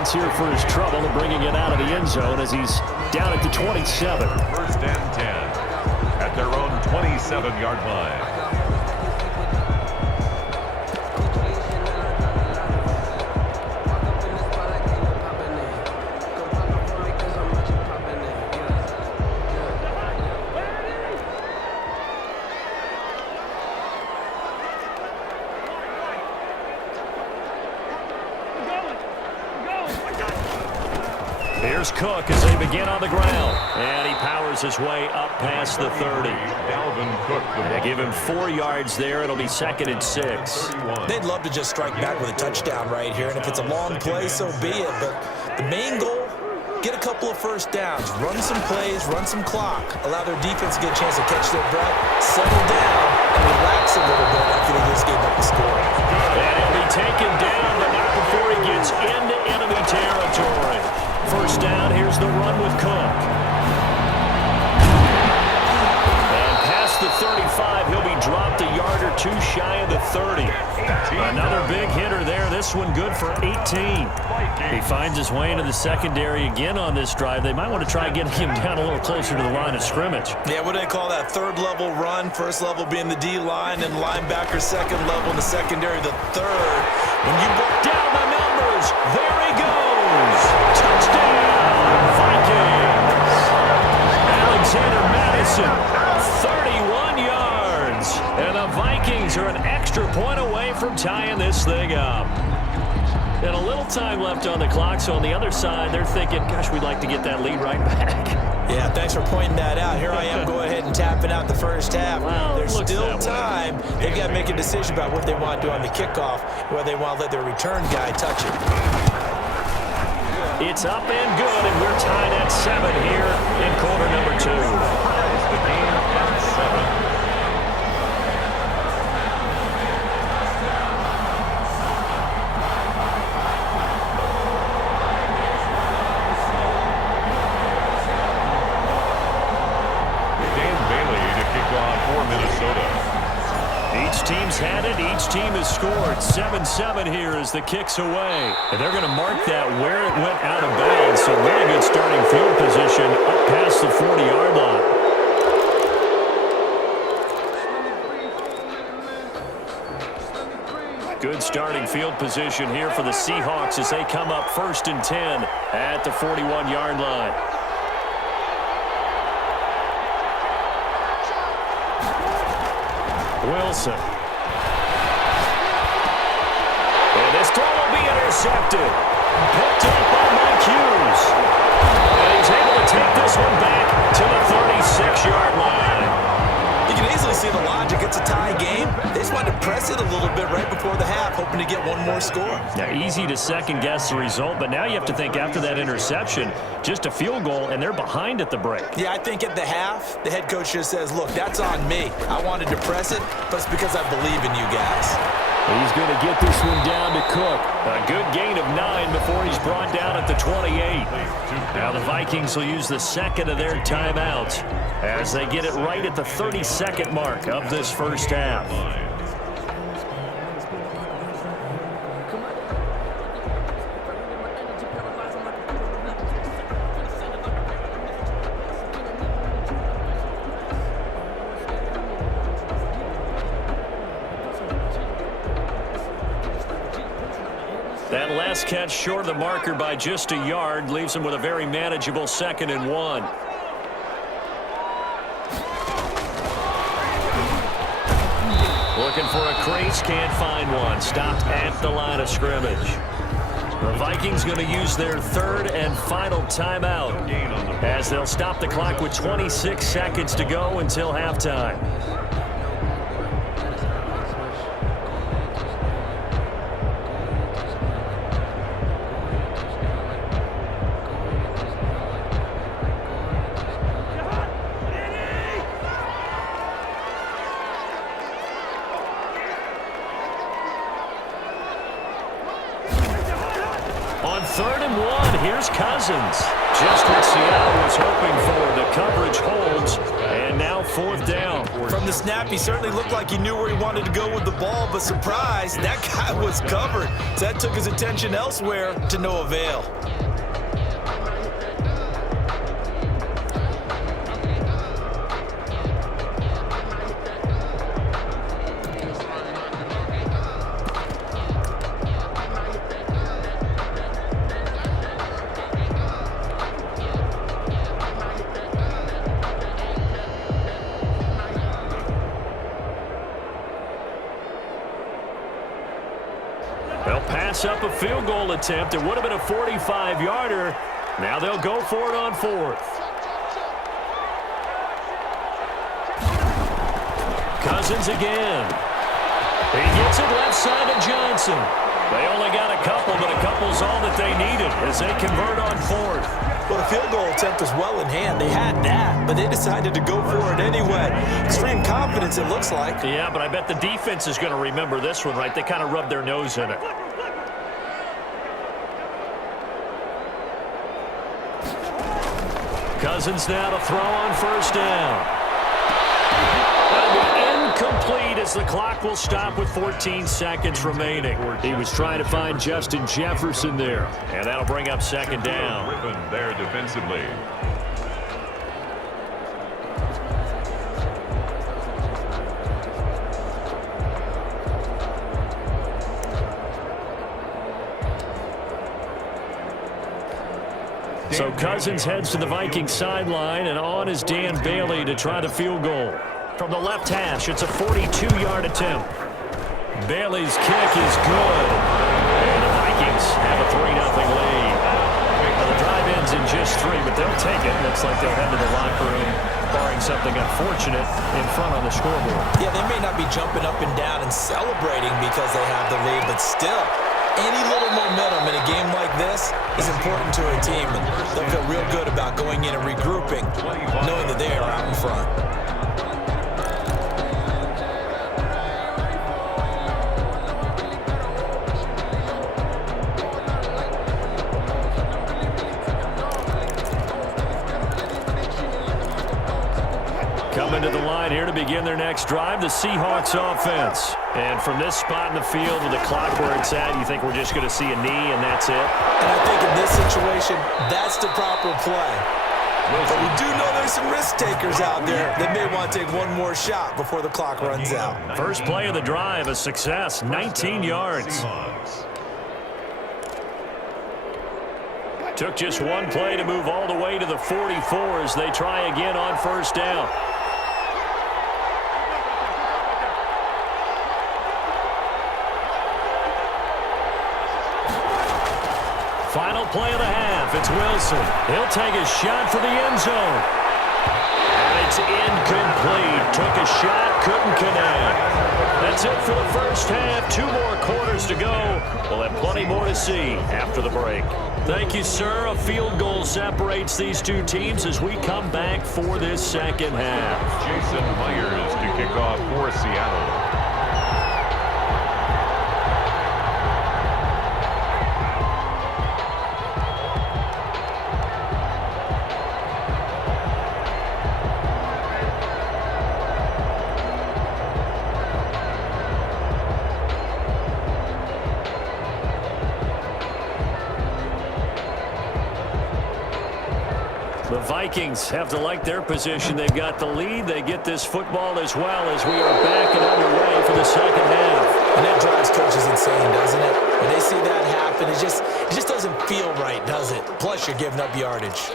yards here for his trouble and bringing it out of the end zone as he's down at the 27. First and 10 at their own 27-yard line. Here's Cook as they begin on the ground. And he powers his way up past the 30. They give him 4 yards there. It'll be 2nd and 6. They'd love to just strike back with a touchdown right here. And if it's a long play, so be it. But the main goal, get a couple of first downs. Run some plays, run some clock. Allow their defense to get a chance to catch their breath, settle down, and relax a little bit after they just gave up the score. And he'll be taken down, but not before he gets into enemy territory. First down, here's the run with Cook. And past the 35, he'll be dropped a yard or two shy of the 30. Another big hitter there, this one good for 18. He finds his way into the secondary again on this drive. They might want to try getting him down a little closer to the line of scrimmage. Yeah, what do they call that? Third level run, first level being the D-line, and linebacker second level in the secondary, the third. When you break down the numbers, there he goes. Touchdown, Vikings. Alexander Madison, 31 yards. And the Vikings are an extra point away from tying this thing up. And a little time left on the clock, so on the other side, they're thinking, gosh, we'd like to get that lead right back. Yeah, thanks for pointing that out. Here I am, go ahead and tapping out the first half. Well, there's still time. Way. They've got to make a decision about what they want to do on the kickoff, whether they want to let their return guy touch it. It's up and good, and we're tied at 7 here in quarter number 2. The game at 7. Each team's had it. Each team has scored. 7-7 here as the kick's away. And they're going to mark that where it went out of bounds. So really good starting field position up past the 40-yard line. Good starting field position here for the Seahawks as they come up 1st and 10 at the 41-yard line. Wilson. And this throw will be intercepted. Picked up by Mike Hughes. And he's able to take this one back to the 36-yard line. You can easily see the logic. It's a tie game. They just wanted to press it a little bit right before the half, hoping to get one more score. Yeah, easy to second-guess the result, but now you have to think after that interception, just a field goal, and they're behind at the break. Yeah, I think at the half, the head coach just says, look, that's on me. I wanted to press it, but it's because I believe in you guys. He's going to get this one down to Cook. A good gain of 9 before he's brought down at the 28. Now the Vikings will use the second of their timeouts as they get it right at the 32nd mark of this first half. That last catch short of the marker by just a yard leaves him with a very manageable 2nd and 1. Looking for a crease, can't find one. Stopped at the line of scrimmage. The Vikings going to use their 3rd and final timeout as they'll stop the clock with 26 seconds to go until halftime. On 3rd and 1, here's Cousins. Just what Seattle was hoping for. The coverage holds, And now 4th down. From the snap, he certainly looked like he knew where he wanted to go with the ball, but surprise, that guy was covered. So that took his attention elsewhere to no avail. They'll pass up a field goal attempt. It would have been a 45-yarder. Now they'll go for it on 4th. Cousins again. He gets it left side to Johnson. They only got a couple, but a couple's all that they needed as they convert on 4th. Well, the field goal attempt was well in hand. They had that, but they decided to go for it anyway. Extreme confidence, it looks like. Yeah, but I bet the defense is going to remember this one, right? They kind of rubbed their nose in it. Cousins now to throw on 1st down. Incomplete as the clock will stop with 14 seconds remaining. He was trying to find Justin Jefferson there, and that'll bring up 2nd down. Ripping there defensively. So Cousins heads to the Vikings sideline, and on is Dan Bailey to try the field goal. From the left hash, it's a 42-yard attempt. Bailey's kick is good. And the Vikings have a 3-0 lead. Now the drive ends in just 3, but they'll take it. Looks like they'll head to the locker room, barring something unfortunate, in front on the scoreboard. Yeah, they may not be jumping up and down and celebrating because they have the lead, but still, any little momentum in a game like this is important to a team, and they'll feel real good about going in and regrouping, knowing that they are out in front. Coming to the line here to begin their next drive, the Seahawks offense. And from this spot in the field with the clock where it's at, you think we're just going to see a knee and that's it? And I think in this situation, that's the proper play. But we do know there's some risk takers out there that may want to take one more shot before the clock runs out. First play of the drive, a success, 19 yards. Took just one play to move all the way to the 44 as they try again on 1st down. Final play of the half. It's Wilson. He'll take a shot for the end zone. And it's incomplete. Took a shot, couldn't connect. That's it for the first half. 2 more quarters to go. We'll have plenty more to see after the break. Thank you, sir. A field goal separates these two teams as we come back for this second half. Jason Myers to kick off for Seattle. The Vikings have to like their position. They've got the lead. They get this football as well as we are back and underway for the second half. And that drives coaches insane, doesn't it? When they see that happen, it just doesn't feel right, does it? Plus, you're giving up yardage.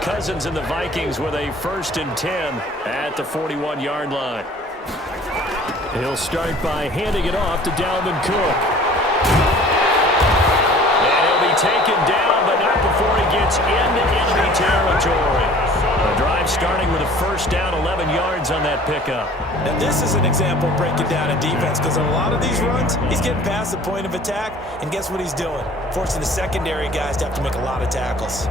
Cousins and the Vikings with a 1st and 10 at the 41-yard line. He'll start by handing it off to Dalvin Cook. And he'll be taken down, but not before he gets into enemy territory. The drive starting with a 1st down, 11 yards on that pickup. Now, this is an example of breaking down a defense because on a lot of these runs, he's getting past the point of attack, and guess what he's doing? Forcing the secondary guys to have to make a lot of tackles.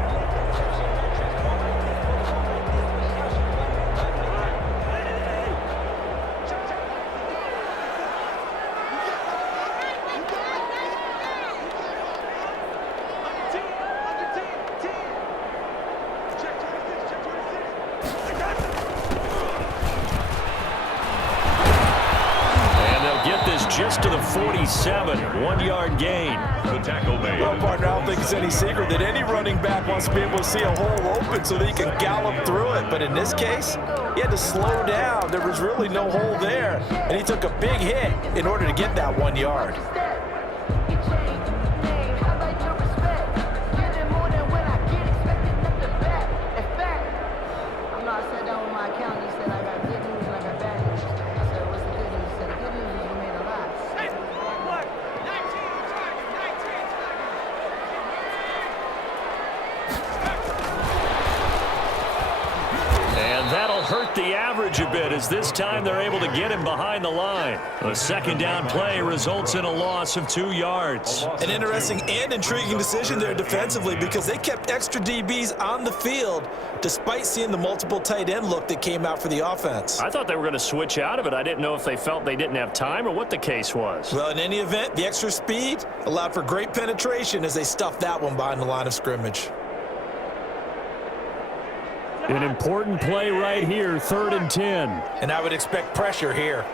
27, 1-yard gain. The tackle made. Well, partner, I don't think it's any secret that any running back wants to be able to see a hole open so that he can gallop through it. But in this case, he had to slow down. There was really no hole there, and he took a big hit in order to get that 1 yard. Hurt the average a bit as this time they're able to get him behind the line. A second down play results in a loss of 2 yards. An interesting and intriguing decision there defensively because they kept extra DBs on the field despite seeing the multiple tight end look that came out for the offense. I thought they were going to switch out of it. I didn't know if they felt they didn't have time or what the case was. Well, in any event, the extra speed allowed for great penetration as they stuffed that one behind the line of scrimmage. An important play right here, 3rd and 10. And I would expect pressure here.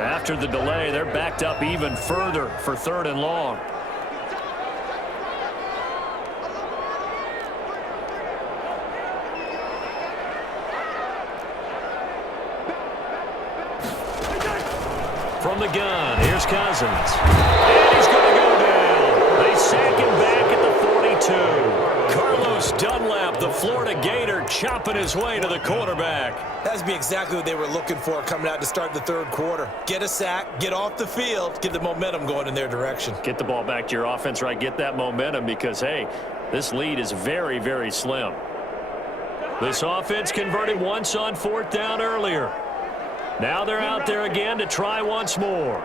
After the delay, they're backed up even further for 3rd and long. From the gun, here's Cousins. And he's going to go down. They sack him back at the 42. Carlos Dunlap, the Florida Gator, chopping his way to the quarterback. That's be exactly what they were looking for coming out to start the 3rd quarter. Get a sack, get off the field, get the momentum going in their direction. Get the ball back to your offense, right? Get that momentum because, hey, this lead is very, very slim. This offense converted once on 4th down earlier. Now they're out there again to try once more.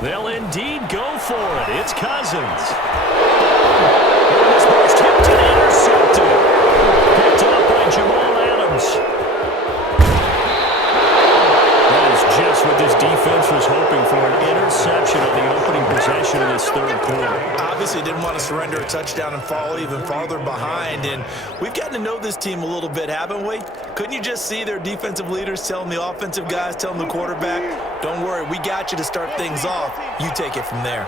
They'll indeed go for it. It's Cousins. This ball's tipped and intercepted. Picked up by Jamal Adams. That is just what this defense was hoping for, an interception of the opening possession of this 3rd quarter. Obviously didn't want to surrender a touchdown and fall even farther behind, and we've gotten to know this team a little bit, haven't we? Couldn't you just see their defensive leaders telling the offensive guys, telling the quarterback, don't worry, we got you to start things off. You take it from there.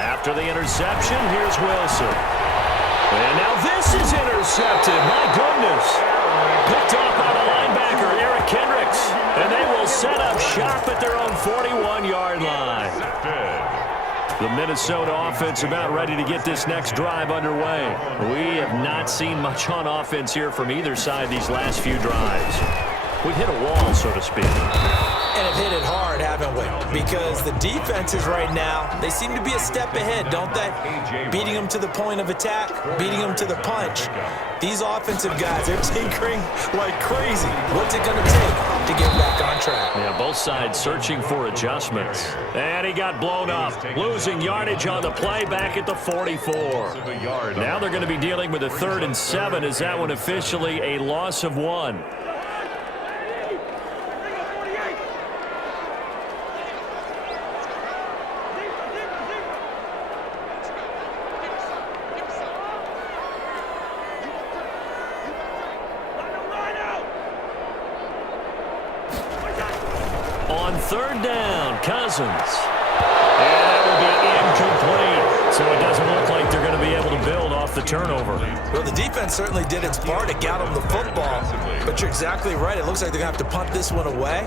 After the interception, here's Wilson. And now this is intercepted. My goodness. Picked off by the linebacker, Eric Kendricks. And they will set up shop at their own 41-yard line. The Minnesota offense about ready to get this next drive underway. We have not seen much on offense here from either side these last few drives. We've hit a wall, so to speak. And have hit it hard, haven't we? Because the defenses right now, they seem to be a step ahead, don't they? Beating them to the point of attack, beating them to the punch. These offensive guys, they're tinkering like crazy. What's it going to take to get back on track? Yeah, both sides searching for adjustments. And he got blown up, losing yardage on the play back at the 44. Now they're going to be dealing with a 3rd and 7. Is that one officially a loss of 1? On 3rd down, Cousins. And that will be incomplete. So it doesn't look like they're going to be able to build off the turnover. Well, the defense certainly did its part to get them the football, but you're exactly right. It looks like they're going to have to punt this one away,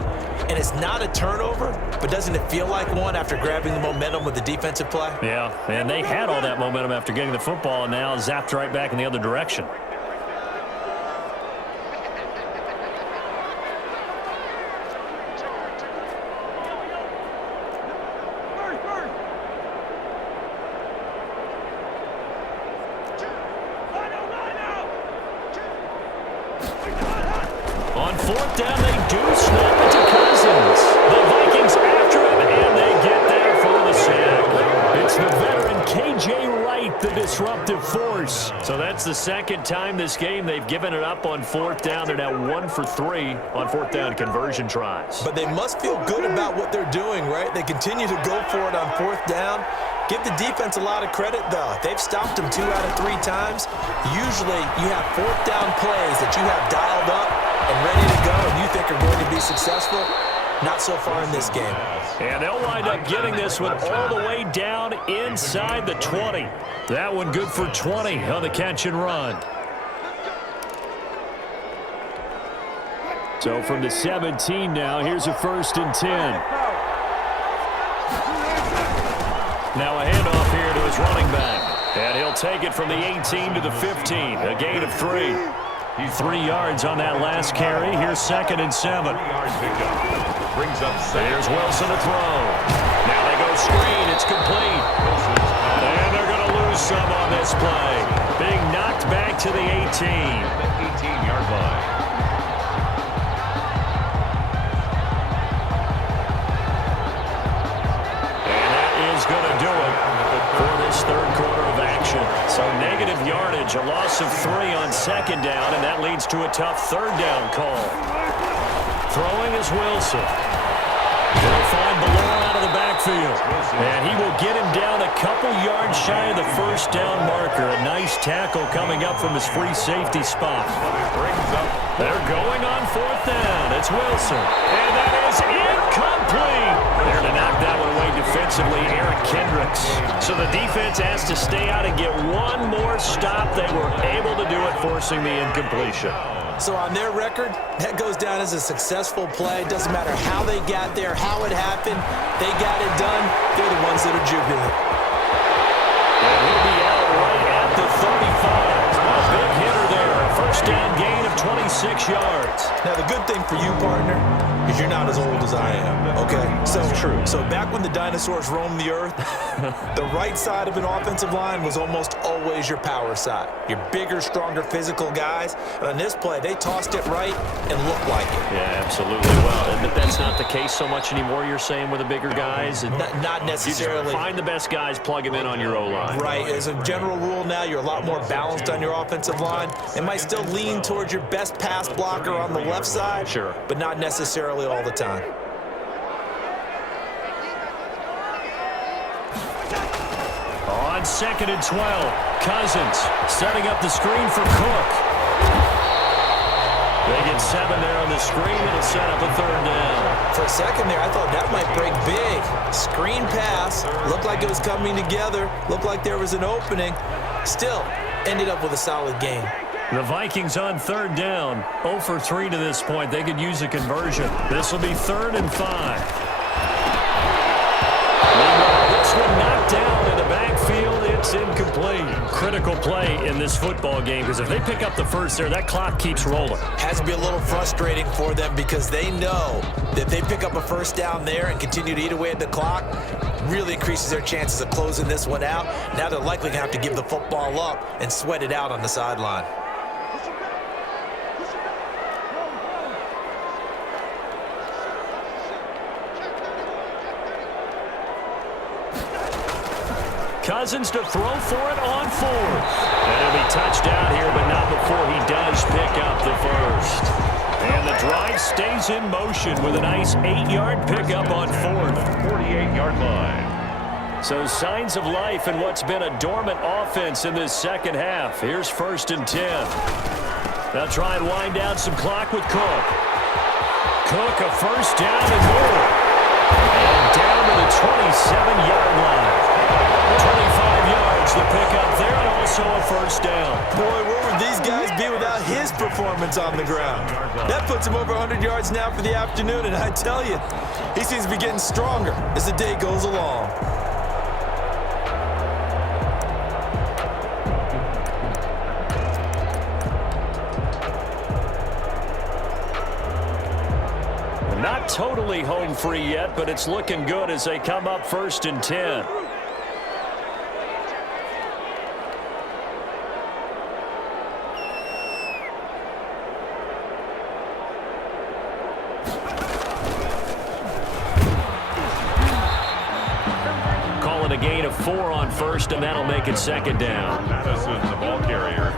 and it's not a turnover, but doesn't it feel like one after grabbing the momentum with the defensive play? Yeah, and they had all that momentum after getting the football, and now zapped right back in the other direction. On fourth down, they do snap it to Cousins. The Vikings after him, and they get there for the sack. It's the veteran K.J. Wright, the disruptive force. So that's the second time this game they've given it up on fourth down. They're now 1 for 3 on fourth down conversion tries. But they must feel good about what they're doing, right? They continue to go for it on fourth down. Give the defense a lot of credit, though. They've stopped them 2 out of 3 times. Usually, you have fourth down plays that you have dialed up and ready to go and you think are going to be successful. Not so far in this game. And they'll wind up getting this one all the way down inside the 20. That one good for 20 on the catch and run. So from the 17 now, here's a 1st and 10. Now a handoff here to his running back. And he'll take it from the 18 to the 15. A gain of 3. 3 yards on that last carry. Here's 2nd and 7. Brings up There's Wilson to throw. Now they go screen. It's complete. And they're going to lose some on this play. Being knocked back to the 18. 18-yard line. And that is going to do it for this third quarter of action. So negative yardage, a loss of 3 on 2nd down, and that leads to a tough 3rd down call. Throwing is Wilson. He'll find Ballore out of the backfield. And he will get him down a couple yards shy of the 1st down marker. A nice tackle coming up from his free safety spot. They're going on 4th down. It's Wilson. And that is incomplete. There to knock that one away defensively, Eric Kendricks. So the defense has to stay out and get one more stop. They were able to do it, forcing the incompletion. So on their record, that goes down as a successful play. Doesn't matter how they got there, how it happened. They got it done. They're the ones that are jubilant. And he'll be out right at the 35. A big hitter there. 1st down gain of 26 yards. Now, the good thing for you, partner, is you're not as old as I am, okay? So true. So back when the dinosaurs roamed the earth, the right side of an offensive line was almost always your power side. Your bigger, stronger, physical guys. And on this play, they tossed it right and looked like it. Yeah, absolutely. Well, but that's not the case so much anymore, you're saying, with the bigger guys? Not necessarily. You just find the best guys, plug them in on your O-line. Right. As a general rule now, you're a lot more balanced on your offensive line. It might still lean towards your best pass blocker on the left side, sure, but not necessarily all the time. On 2nd and 12, Cousins setting up the screen for Cook. They get 7 there on the screen. It'll set up a 3rd down. For a second there, I thought that might break big. Screen pass. Looked like it was coming together. Looked like there was an opening. Still, ended up with a solid game. The Vikings on 3rd down. 0 for 3 to this point. They could use a conversion. This will be 3rd and 5. This one knocked down in the backfield. It's incomplete. Critical play in this football game, because if they pick up the first there, that clock keeps rolling. Has to be a little frustrating for them, because they know that if they pick up a 1st down there and continue to eat away at the clock, really increases their chances of closing this one out. Now they're likely going to have to give the football up and sweat it out on the sideline. Cousins to throw for it on 4th. And he'll be touched out here, but not before he does pick up the 1st. And the drive stays in motion with a nice 8-yard pickup on 4th. 48-yard line. So signs of life in what's been a dormant offense in this second half. Here's 1st and 10. They'll try and wind down some clock with Cook. Cook, a 1st down and more. And down to the 27-yard line. 25 yards. managed the pickup there and also a first down. Boy, where would these guys be without his performance on the ground? That puts him over 100 yards now for the afternoon, and I tell you, he seems to be getting stronger as the day goes along. Not totally home free yet, but it's looking good as they come up 1st and 10. Call it a gain of 4 on 1st, and that'll make it 2nd down. Madison, the ball carrier.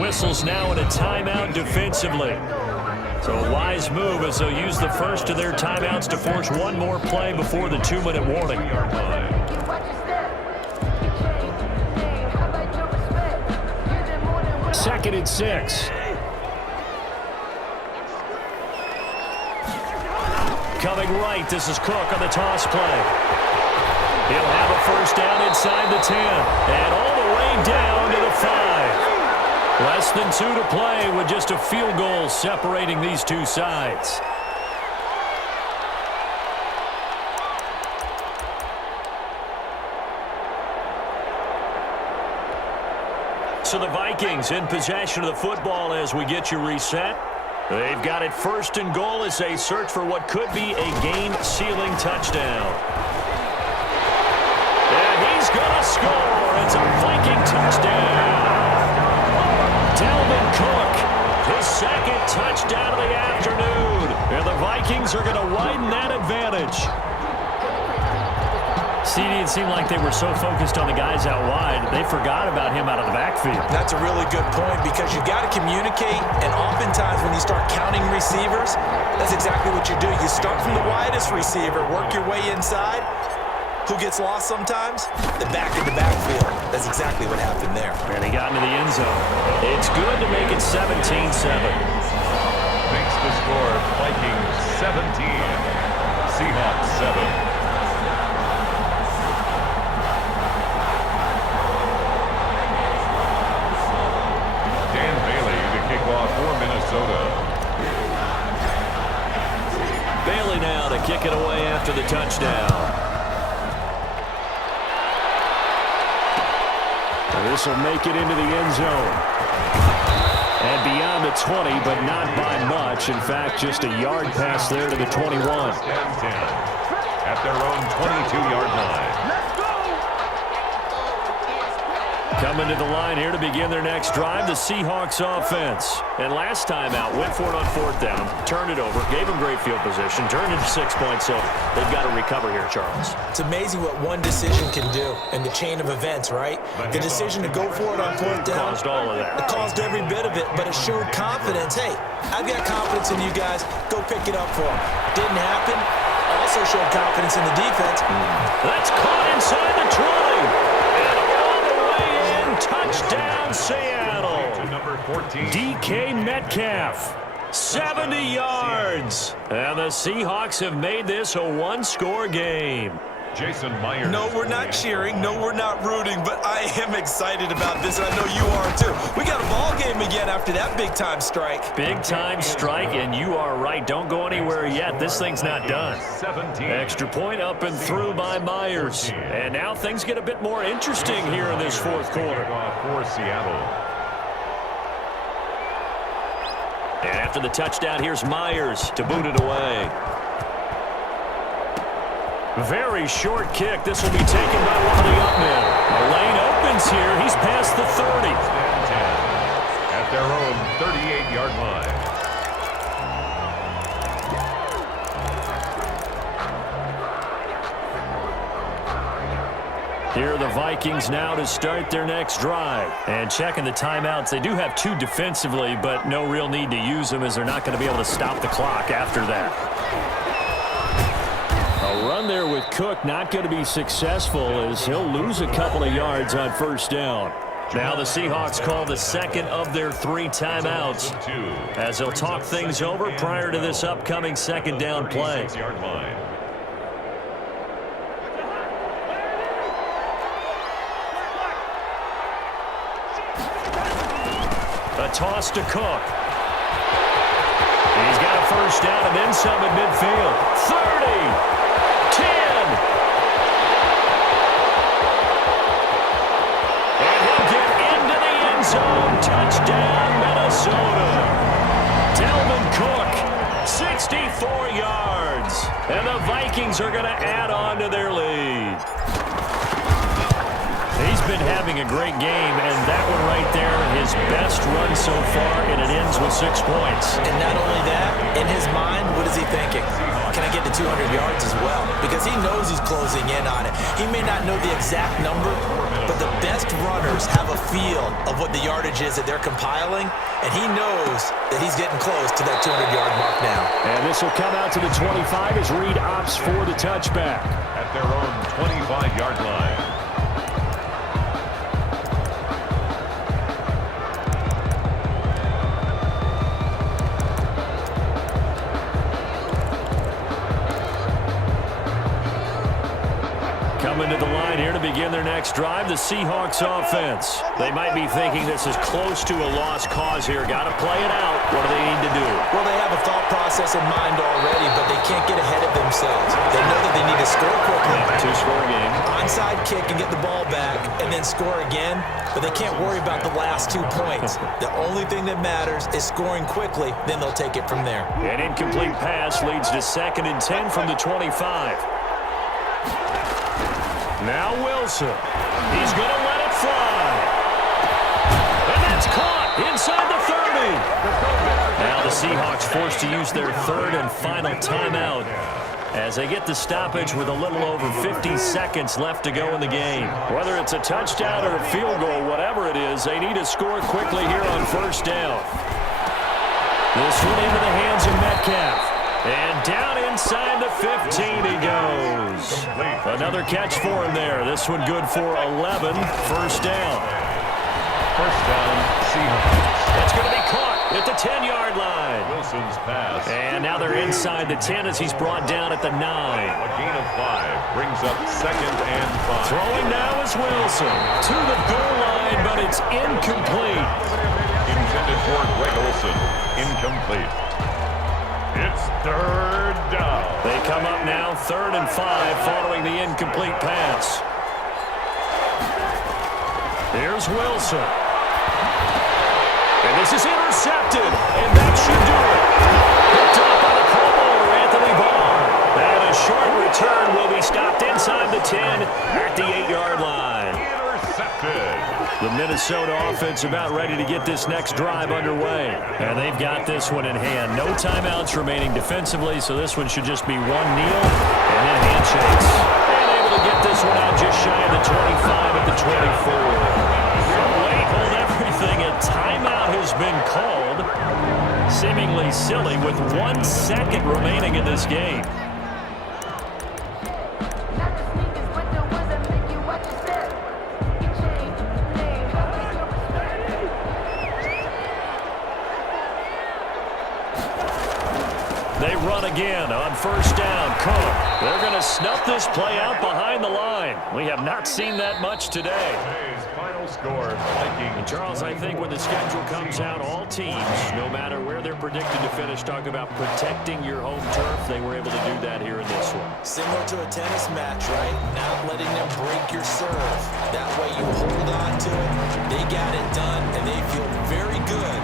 Whistles now in a timeout defensively. So a wise move as they'll use the first of their timeouts to force one more play before the 2-minute warning. 2nd and 6. Coming right, this is Cook on the toss play. He'll have a first down inside the 10 and all the way down to the 5. Less than 2 to play with just a field goal separating these two sides. So the Vikings in possession of the football as we get you reset. They've got it 1st and goal as they search for what could be a game-sealing touchdown. And he's going to score. It's a Viking touchdown. Dalvin Cook, his 2nd touchdown of the afternoon. And the Vikings are going to widen that advantage. CD, it seemed like they were so focused on the guys out wide, they forgot about him out of the backfield. That's a really good point because you got to communicate, and oftentimes when you start counting receivers, that's exactly what you do. You start from the widest receiver, work your way inside. Who gets lost sometimes? The back in the backfield. That's exactly what happened there. And he got into the end zone. It's good to make it 17-7. Makes the score Vikings 17, Seahawks 7. Dan Bailey to kick off for Minnesota. Bailey now to kick it away after the touchdown. This will make it into the end zone. And beyond the 20, but not by much. In fact, just a yard pass there to the 21. At their own 22-yard line. Coming to the line here to begin their next drive, the Seahawks offense. And last time out, went for it on 4th down, turned it over, gave them great field position, turned it to 6 points, so they've got to recover here, Charles. It's amazing what one decision can do in the chain of events, right? The decision to go for it on 4th down. Caused all of that. It caused every bit of it, but it showed confidence. Hey, I've got confidence in you guys. Go pick it up for them. Didn't happen. Also showed confidence in the defense. That's caught inside the 20. Touchdown, Seattle. Number 14. DK Metcalf, 70 yards. And the Seahawks have made this a one-score game. Jason Myers. No, we're not cheering. No, we're not rooting. But I am excited about this, and I know you are too. We got a ball game again after that big-time strike. Big-time strike, and you are right. Don't go anywhere yet. This thing's not done. 17. Extra point up and through by Myers. And now things get a bit more interesting here in this 4th quarter. For Seattle. And after the touchdown, here's Myers to boot it away. Very short kick. This will be taken by one of the up men. The lane opens here. He's past the 30. At their own 38-yard line. Here are the Vikings now to start their next drive. And checking the timeouts, they do have 2 defensively, but no real need to use them as they're not going to be able to stop the clock after that. A run there with Cook not going to be successful as he'll lose a couple of yards on 1st down. Now the Seahawks call the 2nd of their 3 timeouts as they'll talk things over prior to this upcoming 2nd down play. A toss to Cook. He's got a first down and then some at midfield. 30, 10. And he'll get into the end zone. Touchdown, Minnesota. Dalvin Cook, 64 yards. And the Vikings are going to add on to their lead. He's been having a great game, and that one right there, his best run so far, and it ends with 6 points. And not only that, in his mind, what is he thinking? Can I get to 200 yards as well? Because he knows he's closing in on it. He may not know the exact number, but the best runners have a feel of what the yardage is that they're compiling, and he knows that he's getting close to that 200-yard mark now. And this will come out to the 25 as Reed opts for the touchback. At their own 25-yard line. Coming to the line here to begin their next drive, the Seahawks offense. They might be thinking this is close to a lost cause here. Got to play it out. What do they need to do? Well, they have a thought process in mind already, but they can't get ahead of themselves. They know that they need to score quickly. Two-score game. Onside kick and get the ball back and then score again, but they can't worry about the last 2 points. The only thing that matters is scoring quickly, then they'll take it from there. An incomplete pass leads to 2nd and 10 from the 25. Now Wilson. He's going to let it fly. And that's caught inside the 30. Now the Seahawks forced to use their 3rd and final timeout as they get the stoppage with a little over 50 seconds left to go in the game. Whether it's a touchdown or a field goal, whatever it is, they need to score quickly here on 1st down. This one into the hands of Metcalf. And down inside the 15 he goes. Another catch for him there. This one good for 11. 1st down. 1st down, Seahawks. That's going to be caught at the 10-yard line. Wilson's pass. And now they're inside the 10 as he's brought down at the 9. A gain of 5 brings up 2nd and 5. Throwing now is Wilson to the goal line, but it's incomplete. Intended for Greg Olsen. Incomplete. It's 3rd down. They come up now 3rd and 5 following the incomplete pass. Here's Wilson. And this is intercepted. And that should do it. Picked up by the Pro Bowler, Anthony Barr. And a short return will be stopped inside the 10 at the 8-yard line. Intercepted. The Minnesota offense about ready to get this next drive underway. And they've got this one in hand. No timeouts remaining defensively, so this one should just be one kneel and then handshakes. And able to get this one out just shy of the 25 at the 24. Wait, hold everything. A timeout has been called. Seemingly silly with 1 second remaining in this game. They run again on 1st down. Cook. They're going to snuff this play out behind the line. We have not seen that much today. Today's final score, Vikings. And Charles, I think when the schedule comes out, all teams, no matter where they're predicted to finish, talk about protecting your home turf. They were able to do that here in this one. Similar to a tennis match, right? Not letting them break your serve. That way you hold on to it. They got it done, and they feel very good